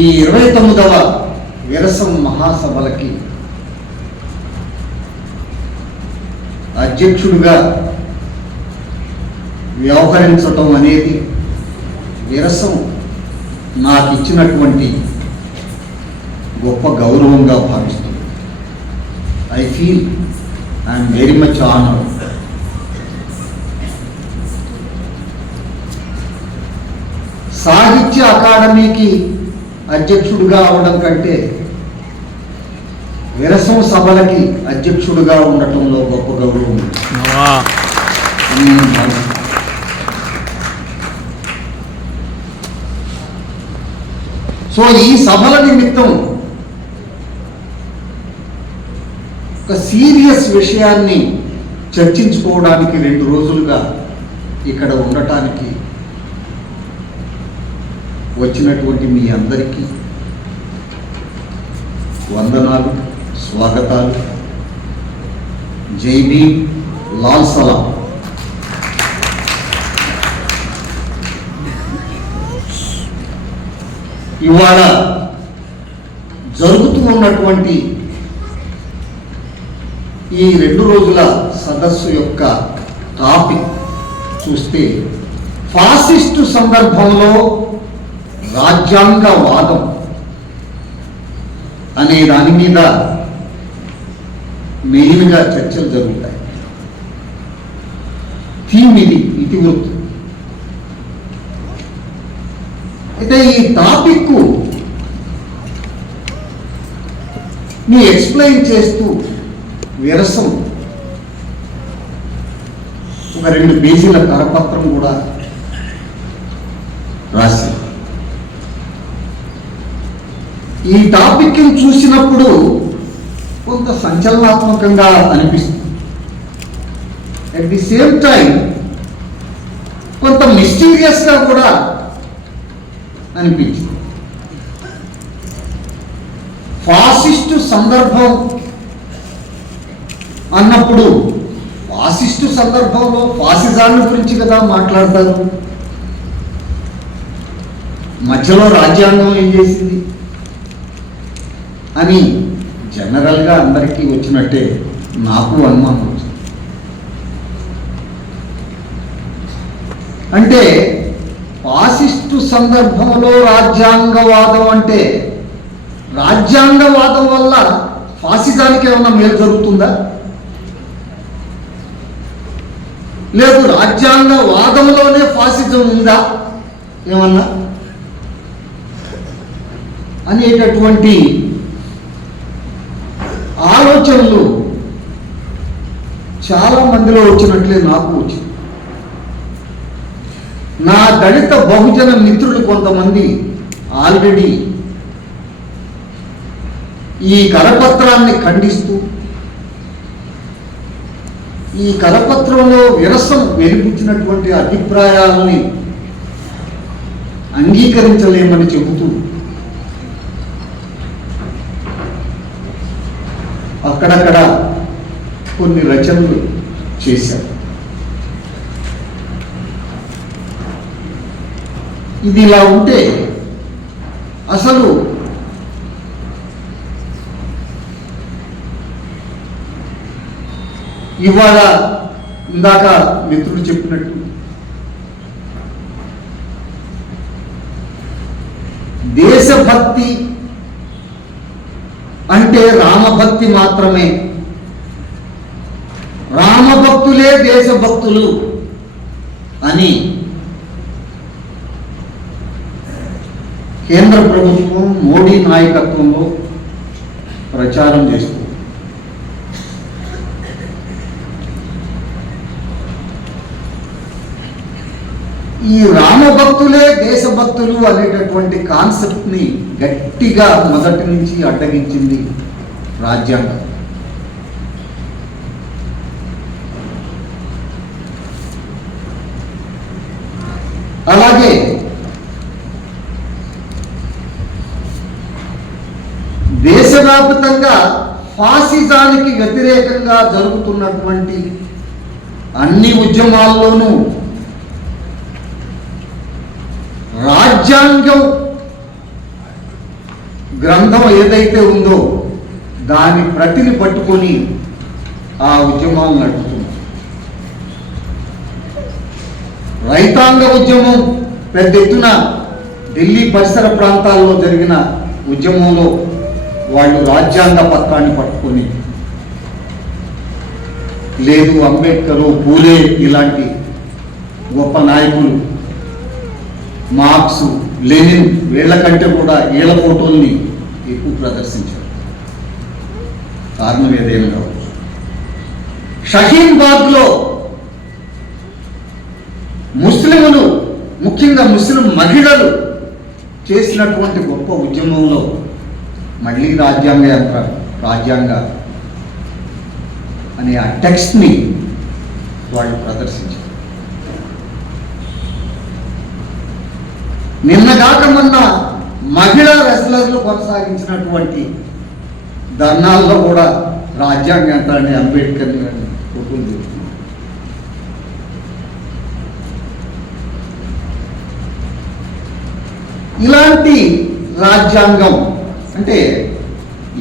ఈ ఇరవై తొమ్మిదవ విరసం మహాసభలకి అధ్యక్షుడిగా వ్యవహరించటం అనేది విరసం నాకు ఇచ్చినటువంటి గొప్ప గౌరవంగా భావిస్తుంది. I feel I'm very much honour Sahitya అకాడమీకి అధ్యక్షుడిగా అవడం కంటే విరసం సభలకి అధ్యక్షుడిగా ఉండటంలో గొప్ప గౌరవం. సో ఈ సభల నిమిత్తం ఒక సీరియస్ విషయాన్ని చర్చించుకోవడానికి రెండు రోజులుగా ఇక్కడ ఉండటానికి వచ్చినటువంటి మీ అందరికీ వందనాలు స్వాగతాలు. జై భీమ్ లాల్ సలాం. ఇవాళ జరుగుతూ ఉన్నటువంటి ఈ రెండు రోజుల సదస్సు యొక్క టాపిక్ చూస్తే ఫాసిస్టు సందర్భంలో రాజ్యాంగవాదం అనే దాని మీద మెయిన్గా చర్చలు జరుగుతాయి. థీమ్ ఇది ఇతివృత్తం. అయితే ఈ టాపిక్ని ఎక్స్ప్లెయిన్ చేస్తూ విరసం ఒక రెండు పేజీల కరపత్రం కూడా రాశారు ఈ టాపిక్ చూసినప్పుడు కొంత సంచలనాత్మకంగా అనిపిస్తుంది. అట్ ది సేమ్ టైం కొంత మిస్టీరియస్గా కూడా అనిపించింది ఫాసిస్టు సందర్భం అన్నప్పుడు ఫాసిస్టు సందర్భంలో ఫాసిజాన్ని గురించి కదా మాట్లాడతారు? మధ్యలో రాజ్యాంగం ఏం చేసింది? అని జనరల్గా అందరికీ వచ్చినట్టే నాకు అనుమానం వచ్చింది. అంటే ఫాసిస్టు సందర్భంలో రాజ్యాంగవాదం అంటే రాజ్యాంగవాదం వల్ల ఫాసిజానికి ఏమన్నా మేలు జరుగుతుందా? లేదు రాజ్యాంగ వాదంలోనే ఫాసిజం ఉందా? ఏమన్నా? అనేటటువంటి ఆలోచనలు చాలా మందిలో వచ్చినట్లే నాకు వచ్చింది. నా దళిత బహుజన మిత్రులు కొంతమంది ఆల్రెడీ ఈ కరపత్రాన్ని ఖండిస్తూ ఈ కరపత్రంలో విరసం వెలిపించినటువంటి అభిప్రాయాలని అంగీకరించలేమని చెబుతూ అక్కడక్కడ కొన్ని రచనలు చేశారు. ఇది ఇలా ఉంటే అసలు ఇవాళ ఇందాక మిత్రుడు చెప్పినట్టు దేశభక్తి అంటే రామభక్తి మాత్రమే. రామభక్తులే దేశభక్తులు అని కేంద్ర ప్రభుత్వం మోడీ నాయకత్వంలో ప్రచారం చేస్తుంది. ఈ రామభక్తులే దేశభక్తులు అనేటటువంటి కాన్సెప్ట్ని గట్టిగా మొదటి నుంచి అడ్డగించింది రాజ్యాంగం. అలాగే దేశవ్యాప్తంగా ఫాసిజానికి వ్యతిరేకంగా జరుగుతున్నటువంటి అన్ని ఉద్యమాల్లోనూ రాజ్యాంగం గ్రంథం ఏదైతే ఉందో దాని ప్రతిని పట్టుకొని ఆ ఉద్యమాలు నడుపుతుంది. రైతాంగ ఉద్యమం పెద్ద ఎత్తున ఢిల్లీ పరిసర ప్రాంతాల్లో జరిగిన ఉద్యమంలో వాళ్ళు రాజ్యాంగ పత్రాన్ని పట్టుకొని లేదు అంబేద్కరు పూలే ఇలాంటి గొప్ప నాయకులు మార్క్స్ లెనిన్ వీళ్ళ కంటే కూడా వీళ్ళ ఫోటోల్ని ఎక్కువ ప్రదర్శించారు. కారణం ఏదైనా కావచ్చు. షహీన్బాగ్లో ముస్లిములు ముఖ్యంగా ముస్లిం మహిళలు చేసినటువంటి గొప్ప ఉద్యమంలో మళ్ళీ రాజ్యాంగ యంత్ర రాజ్యాంగ అనే ఆ టెక్స్ట్ని వాళ్ళు ప్రదర్శించారు. నిన్నగాక మొన్న మహిళా రెస్లర్లు కొనసాగించినటువంటి ధర్నాల్లో కూడా రాజ్యాంగ యంత్రాన్ని అంబేద్కర్ ఫోటోలు ఇలాంటి రాజ్యాంగం అంటే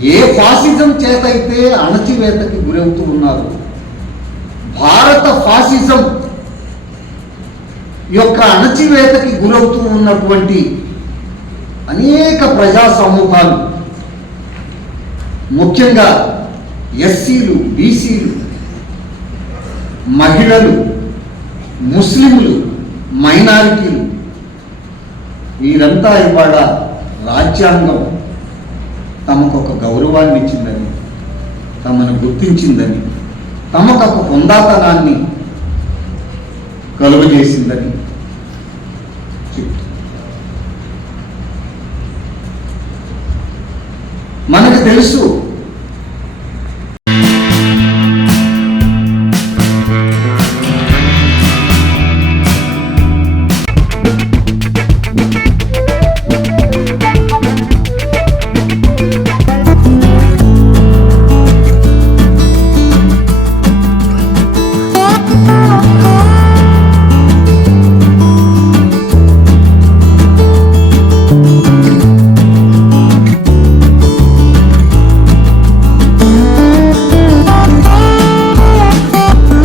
ఏ ఫాసిజం చేతైతే అణచివేతకి గురవుతూ ఉన్నారు? భారత ఫాసిజం యొక్క అణచివేతకి గురవుతూ ఉన్నటువంటి అనేక ప్రజా సమూహాలు. ముఖ్యంగా ఎస్సీలు బీసీలు మహిళలు ముస్లింలు మైనారిటీలు వీరంతా ఇవాళ రాజ్యాంగం తమకు ఒక గౌరవాన్ని ఇచ్చిందని తమను గుర్తించిందని తమకు ఒక హుందాతనాన్ని కలుగజేసిందని చెప్తుంది మనకు తెలుసు